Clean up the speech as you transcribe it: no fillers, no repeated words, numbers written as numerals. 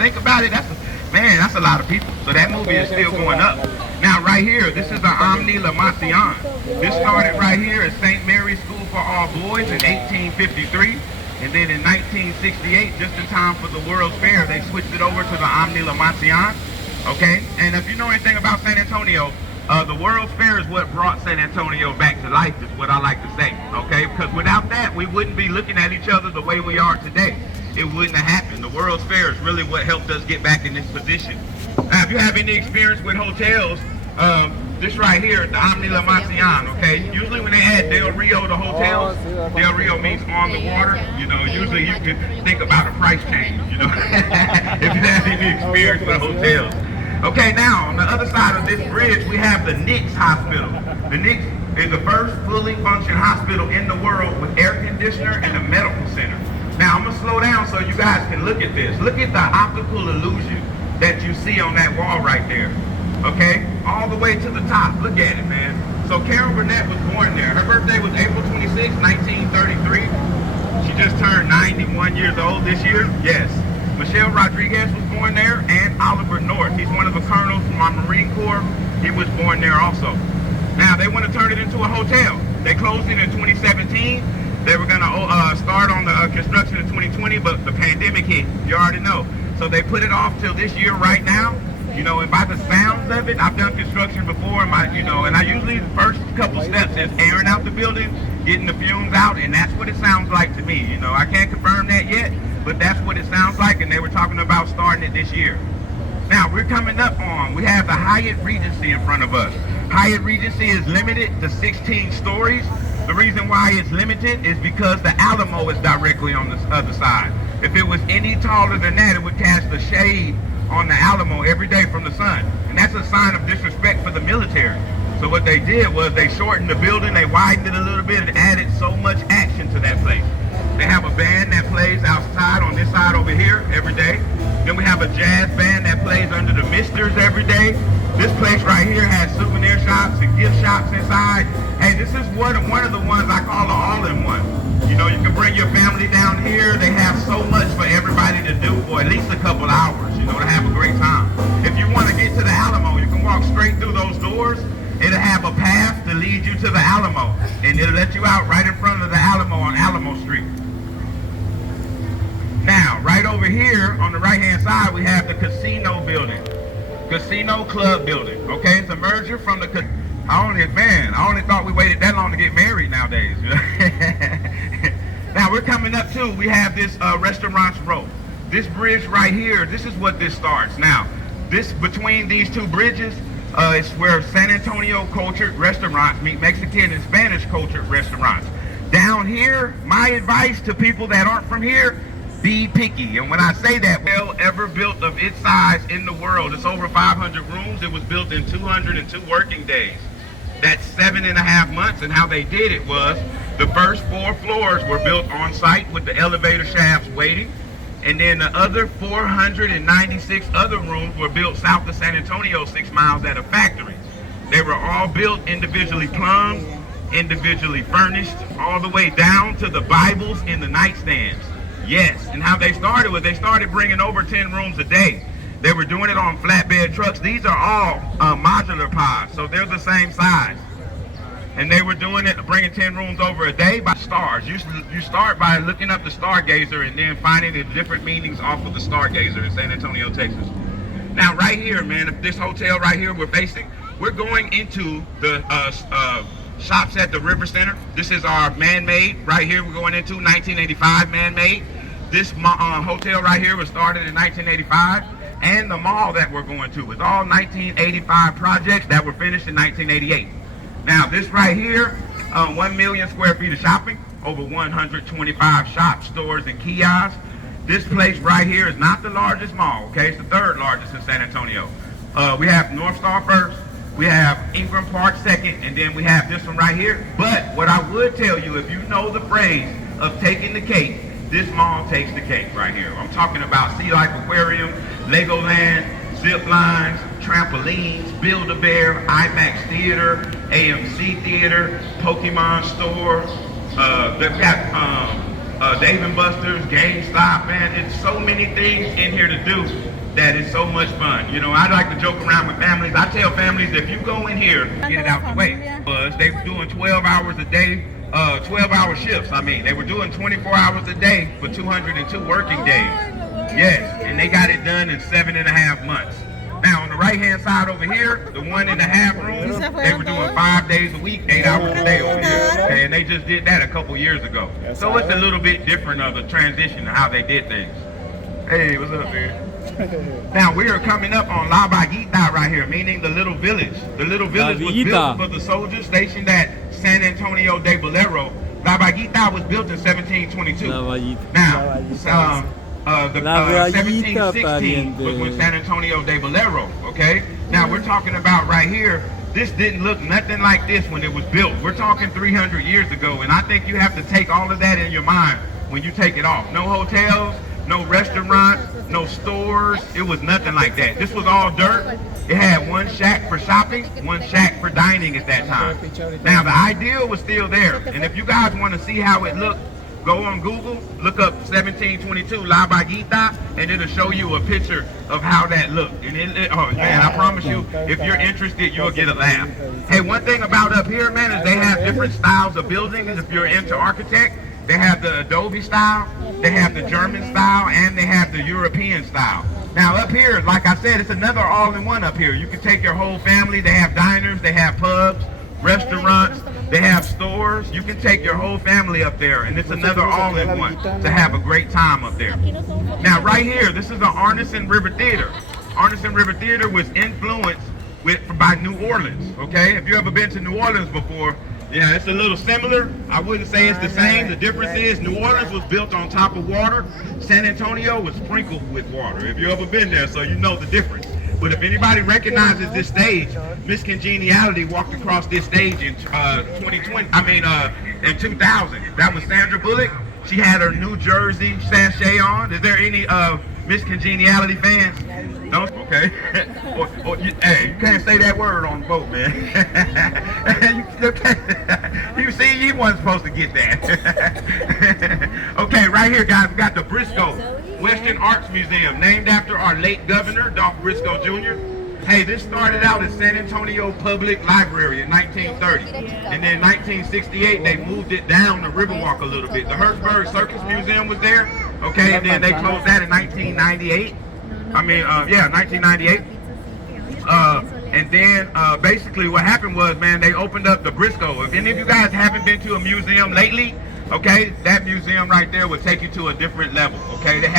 think about it, that's a lot of people. So that movie is still going up. Now right here, this is the Omni La Mancion. This started right here at St. Mary's School for All Boys in 1853. And then in 1968, just in time for the World's Fair, they switched it over to the Omni La Mancion. Okay? And if you know anything about San Antonio, the World's Fair is what brought San Antonio back to life, is what I like to say, okay? Because without that, we wouldn't be looking at each other the way we are today. It wouldn't have happened. The World's Fair is really what helped us get back in this position. Now, if you have any experience with hotels, this right here, the Omni La Mancion, okay? Usually when they add Del Rio to hotels, Del Rio means on the water. You know, usually you can think about a price change, you know, if you have any experience with hotels. Okay, now on the other side of this bridge, we have the Nix Hospital. The Nix is the first fully functioning hospital in the world with air conditioner and a medical center. Now I'm gonna slow down so you guys can look at this. Look at the optical illusion that you see on that wall right there. Okay, all the way to the top. Look at it, man. So Carol Burnett was born there. Her birthday was April 26, 1933. She just turned 91 years old this year. Yes. Michelle Rodriguez was born there, and Oliver North. He's one of the colonels from our Marine Corps. He was born there also. Now, they want to turn it into a hotel. They closed it in 2017. They were going to start on the construction in 2020, but the pandemic hit. You already know. So they put it off till this year right now. You know, and by the sounds of it, I've done construction before, and I usually, the first couple steps is airing out the building, getting the fumes out, and that's what it sounds like to me. You know, I can't confirm that yet, but that's what it sounds like, and they were talking about starting it this year. Now, we're coming up on, we have the Hyatt Regency in front of us. Hyatt Regency is limited to 16 stories. The reason why it's limited is because the Alamo is directly on the other side. If it was any taller than that, it would cast a shade on the Alamo every day from the sun. And that's a sign of disrespect for the military. So what they did was they shortened the building, they widened it a little bit, and added so much action to that place. They have a band that plays outside on this side over here every day. Then we have a jazz band that plays under the misters every day. This place right here has souvenir shops and gift shops inside. Hey, this is one of the ones I call an all-in-one. You know, you can bring your family down here. They have so much for everybody to do for at least a couple hours, you know, to have a great time. If you want to get to the Alamo, you can walk straight through those doors. It'll have a path to lead you to the Alamo, and it'll let you out right in front of the Alamo on Alamo Street. Now, right over here on the right-hand side, we have the casino building, casino club building. Okay, it's a merger from the. I only thought we waited that long to get married nowadays. Now we're coming up too. We have this Restaurants Row. This bridge right here. This is what this starts. Now, this between these two bridges is where San Antonio cultured restaurants meet Mexican and Spanish cultured restaurants. Down here, my advice to people that aren't from here: be picky. And when I say that, well, ever built of its size in the world, it's over 500 rooms. It was built in 202 working days. That's 7.5 months. And how they did it was the first 4 floors were built on site with the elevator shafts waiting. And then the other 496 other rooms were built south of San Antonio, 6 miles at a factory. They were all built individually plumbed, individually furnished, all the way down to the Bibles in the nightstands. Yes, and how they started was they started bringing over 10 rooms a day. They were doing it on flatbed trucks. These are all modular pods, so they're the same size. And they were doing it, bringing 10 rooms over a day by stars. You start by looking up the stargazer and then finding the different meanings off of the stargazer in San Antonio, Texas. Now, right here, man, if this hotel right here we're facing, we're going into the shops at the River Center. This is our man-made right here. We're going into 1985 man-made. This hotel right here was started in 1985, and the mall that we're going to is all 1985 projects that were finished in 1988. Now this right here, 1 million square feet of shopping, over 125 shops, stores, and kiosks. This place right here is not the largest mall, okay? It's the 3rd largest in San Antonio. We have North Star first, we have Ingram Park second, and then we have this one right here. But what I would tell you, if you know the phrase of taking the cake, this mall takes the cake right here. I'm talking about Sea Life Aquarium, Legoland, zip lines, trampolines, Build-A-Bear, IMAX Theater, AMC Theater, Pokemon Store. They've got Dave and Buster's, GameStop, man. It's so many things in here to do that is so much fun. You know, I like to joke around with families. I tell families, if you go in here, get it out the way. Because they were doing 12 hours a day, 12-hour shifts. I mean, they were doing 24 hours a day for 202 working days. Yes, and they got it done in 7.5 months. Now, on the right-hand side over here, the 1.5 room, they were doing 5 days a week, 8 hours a day over here. Okay, and they just did that a couple years ago. So it's a little bit different of a transition of how they did things. Hey, what's up, man? Now, we are coming up on La Baguita right here, meaning the little village. The little village was built for the soldiers stationed at San Antonio de Bolero. La Baguita was built in 1722. Now, 1716 was when San Antonio de Bolero, okay? Now, we're talking about right here, this didn't look nothing like this when it was built. We're talking 300 years ago, and I think you have to take all of that in your mind when you take it off. No hotels, no restaurants, no stores. It was nothing like that. This was all dirt. It had one shack for shopping, one shack for dining at that time. Now, the ideal was still there. And if you guys want to see how it looked, go on Google, look up 1722 La Baguita, and it'll show you a picture of how that looked. And oh man, I promise you, if you're interested, you'll get a laugh. Hey, one thing about up here, man, is they have different styles of buildings. If you're into architect, they have the Adobe style, they have the German style, and they have the European style. Now up here, like I said, it's another all-in-one up here. You can take your whole family. They have diners, they have pubs, restaurants, they have stores. You can take your whole family up there, and it's another all-in-one to have a great time up there. Now right here, this is the Arneson River Theater. Arneson River Theater was influenced by New Orleans, okay? If you ever been to New Orleans before, yeah, it's a little similar. I wouldn't say it's the same. The difference is New Orleans was built on top of water. San Antonio was sprinkled with water. If you've ever been there, so you know the difference. But if anybody recognizes this stage, Miss Congeniality walked across this stage in 2020. In 2000. That was Sandra Bullock. She had her New Jersey sachet on. Is there any Miss Congeniality fans? No? Okay. Hey, you can't say that word on the boat, man. You see, he wasn't supposed to get that. Okay, right here, guys, we got the Briscoe Western Arts Museum, named after our late governor, Dolph Briscoe Jr. Hey, this started out as San Antonio Public Library in 1930. And then in 1968, they moved it down the Riverwalk a little bit. The Hertzberg Circus Museum was there, okay, and then they closed that in 1998. 1998. And then basically what happened was, man, they opened up the Briscoe. If any of you guys haven't been to a museum lately, okay, that museum right there will take you to a different level, okay? They have